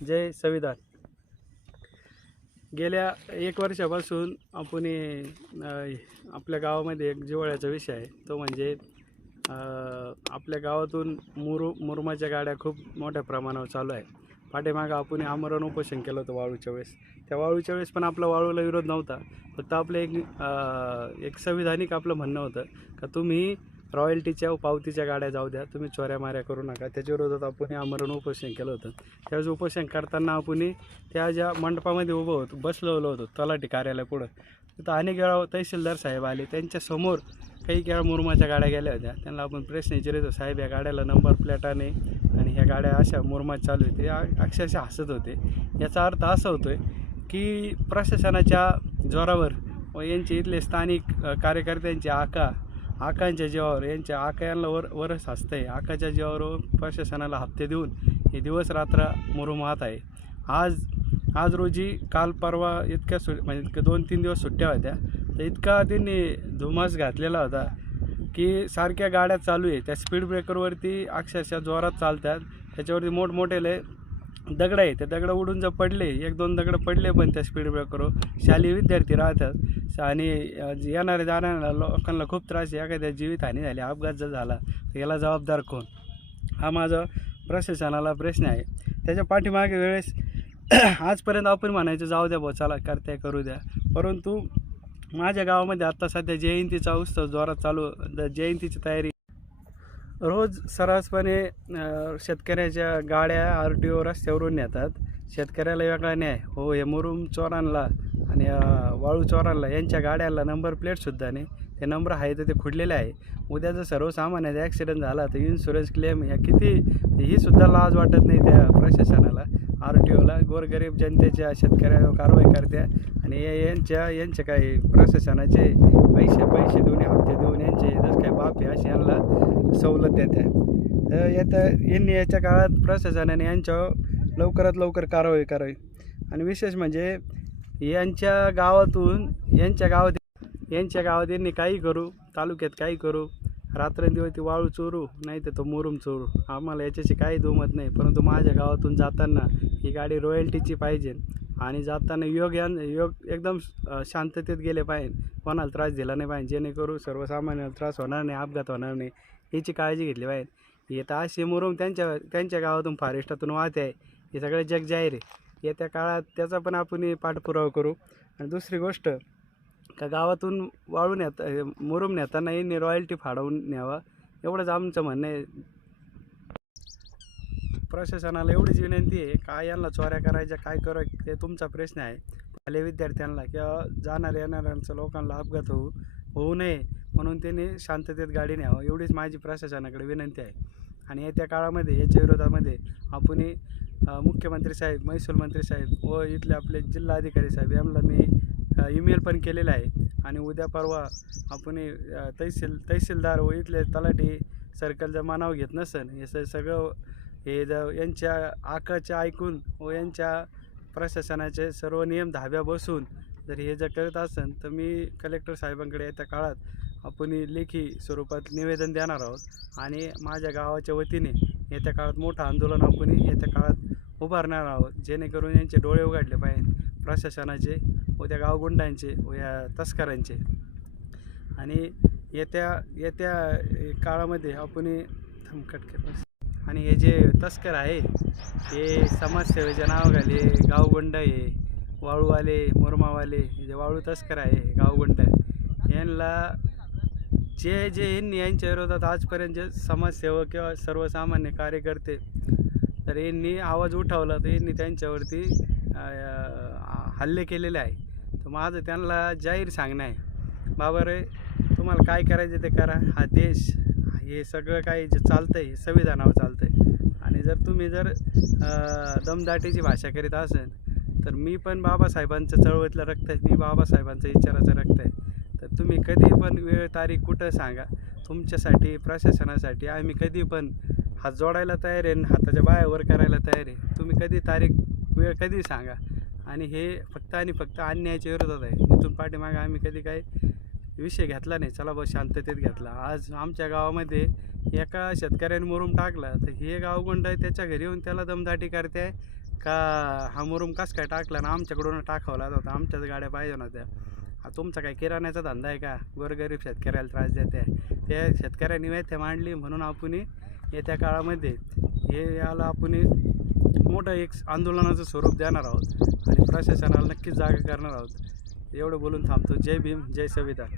जय संविधान. गेल्या 1 वर्षापासून आपण आपल्या गावामध्ये एक जिव्हाळ्याचा विषय आहे, तो म्हणजे आपल्या गावातून मुरुमाच्या गाड्या खूप मोठ्या प्रमाणावर चालू आहे. पाठीमागं आपण आमरण उपोषण केलं होतं वाळूच्या वेळेस. त्या वाळूच्या वेळेस पण आपला वाळूला विरोध नव्हता. फक्त आपलं एक संविधानिक आपलं म्हणणं होतं का तुम्ही रॉयल्टीच्या पावतीच्या गाड्या जाऊ द्या, तुम्ही चोऱ्यामाऱ्या करू नका. त्याच्या विरोधात आपण आमरण उपोषण केलं होतं. त्यावेळेस उपोषण करताना आपण त्या ज्या मंडपामध्ये उभं बसलेलो होतो तलाठी कार्यालयापुढं, तिथं अनेक वेळा तहसीलदार साहेब आले. त्यांच्यासमोर काही वेळा मुरुमाच्या गाड्या गेल्या होत्या. त्यांना आपण प्रश्न विचारतो, साहेब या गाड्याला नंबर प्लेटा नाही आणि ह्या गाड्या अशा मुरुमात चालू आहेत. ते अक्षरशः हसत होते. याचा अर्थ असा होतो की प्रशासनाच्या जोरावर व यांचे इथले स्थानिक कार्यकर्त्यांचे आकांच्या जीवावर यांना वरच हसतं आहे. आकाच्या जीवावर प्रशासनाला हप्ते देऊन हे दिवस रात्र मुरुमात आहे. आज रोजी काल परवा इतक्या म्हणजे 2-3 दिवस सुट्ट्या होत्या, तर इतका त्यांनी धुमास घातलेला होता की सारख्या गाड्या चालू आहे. त्या स्पीड ब्रेकरवरती अक्षरशः जोरात चालतात. त्याच्यावरती मोठमोठेले दगड आहे. ते दगड उडून जर पडले, 1-2 दगड पडले पण त्या स्पीड ब्रेकरवर, शालेय विद्यार्थी राहतात आणि येणाऱ्या जाणाऱ्या लोकांना खूप त्रास आहे. एखाद्या जीवितहानी झाली, अपघात जर झाला तर याला जबाबदार कोण? हा माझा प्रशासनाला प्रश्न आहे. त्याच्या पाठीमागे वेळेस आजपर्यंत आपण म्हणायचं जाऊ द्या भाऊ, चला करते करू द्या, परंतु माझ्या गावामध्ये आत्ता सध्या जयंतीचा उत्सव जोरात चालू. जयंतीची तयारी रोज सर्रासपणे शेतकऱ्याच्या गाड्या RTO रस्त्यावरून नेतात. शेतकऱ्याला वेगळा न्याय हो. हे मुरुम चोरांना आणि वाळू चोरांना यांच्या गाड्याला नंबर प्लेटसुद्धा नाही. ते नंबर आहे तर ते खुडलेले आहे. उद्या जर सर्वसामान्याचा ॲक्सिडेंट झाला तर इन्शुरन्स क्लेम ह्या ही सुद्धा लाज वाटत नाही त्या प्रशासनाला, RTOला. गोरगरीब जनतेच्या शेतकऱ्यावर कारवाई करते आणि यांचे काही प्रशासनाचे पैसे देऊन हप्ते देऊन यांचे जसं काही बाप आहे अशी यांना सवलत देत्या. तर यांनी याच्या काळात प्रशासनाने यांच्यावर लवकरात लवकर कारवाई करावी. आणि विशेष म्हणजे यांच्या गावात यांनी काही करू, तालुक्यात काही करू, रात्रंदिवस ती वाळू चोरू नाही तर तो मुरुम चोरू, आम्हाला याच्याशी काही दुमत नाही. परंतु माझ्या गावातून जाताना ही गाडी रॉयल्टीची पाहिजे आणि जाताना योग एकदम शांततेत गेले पाहिजे, कोणाला त्रास दिला नाही पाहिजे, जेणेकरून सर्वसामान्याला त्रास होणार नाही, अपघात होणार नाही, याची काळजी घेतली पाहिजे. येतं अशी मुरुम त्यांच्या गावातून फॉरेस्टातून वाहते आहे, हे सगळं जग जाहीर आहे. येत्या काळात त्याचा पण आपण पाठपुरावा करू. आणि दुसरी गोष्ट का गावातून मुरुम नेताना यांनी रॉयल्टी फाडवून न्यावा, एवढंच आमचं म्हणणं आहे. प्रशासनाला एवढीच विनंती आहे का यांना चोऱ्या करायच्या काय करायचं ते तुमचा प्रश्न आहे. शालेय विद्यार्थ्यांना किंवा जाणाऱ्या येणाऱ्यांच्या लोकांना अपघात होऊ नये म्हणून त्यांनी शांततेत गाडी न्यावं, एवढीच माझी प्रशासनाकडे विनंती आहे. आणि येत्या काळामध्ये याच्या विरोधामध्ये आपण मुख्यमंत्री साहेब, महसूल मंत्री साहेब व इथले आपले जिल्हाधिकारी साहेब यांना मी ईमेल पण केलेला आहे. आणि उद्या परवा आपण तहसीलदार व इथले तलाठी सर्कल जर मानावं घेत नसेल, हे सगळं हे जर यांच्या आकाच्या ऐकून व यांच्या प्रशासनाचे सर्व नियम धाब्या बसून जर हे जर करत असेल तर मी कलेक्टर साहेबांकडे येत्या काळात आपण लेखी स्वरूपात निवेदन देणार आहोत. आणि माझ्या गावाच्या वतीने येत्या काळात मोठं आंदोलन आपण येत्या काळात उभारणार आहोत, जेणेकरून यांचे डोळे उघडले पाहिजे प्रशासनाचे व त्या गावगुंडांचे व या तस्करांचे. आणि येत्या काळामध्ये आपण आणि हे जे तस्कर आहे हे समाजसेवेच्या नावाखाली गावगुंड आहे, वाळूवाले मुरमावाले जे वाळू तस्कर आहे गावगुंड, यांना यांनी यांच्या विरोधात आजपर्यंत जे समाजसेवक किंवा सर्वसामान्य कार्यकर्ते तर यांनी आवाज उठवला तर यांनी त्यांच्यावरती हल्ले केलेले आहे. तर माझं त्यांना जाहीर सांगणं आहे, बाबा रे तुम्हाला काय करायचं ते करा. हा देश हे सगळं काही जे चालतं आहे हे संविधानावर चालतं आहे. आणि जर तुम्ही दमदाटीची भाषा करीत असेल तर मी पण बाबासाहेबांचं चळवळीतलं रक्त आहे, मी बाबासाहेबांचं विचाराचं रक्त आहे. तर तुम्ही कधी पण वेळ तारीख कुठं सांगा, तुमच्यासाठी प्रशासनासाठी आम्ही कधी पण हात जोडायला तयार आहे, हाताच्या बाया वर करायला तयार आहे. तुम्ही कधी तारीख वेळ कधी सांगा. आणि हे फक्त आणि फक्त अन्यायाच्या विरोधात आहे. इथून पाठीमागे आम्ही कधी काही विषय घेतला नाही, चला बस शांततेत घेतला. आज आमच्या गावामध्ये एका शेतकऱ्याने मुरुम टाकला तर हे गावगुंड त्याच्या घरी येऊन त्याला दमदाटी करते, का हा मुरुम कस काय टाकला ना आमच्याकडून टाकावं लागत होता, आमच्याच गाड्या पाहिजे नव्हत्या. तुमचा काय किराण्याचा धंदा आहे का? गोरगरीब शेतकऱ्याला त्रास देते. त्या शेतकऱ्यांनी व्यथा मांडली म्हणून आपण येत्या काळामध्ये याला आपण मोठं एक आंदोलनाचं स्वरूप देणार आहोत आणि प्रशासनाला नक्कीच जागा करणार आहोत. एवढं बोलून थांबतो. जय भीम, जय संविधान.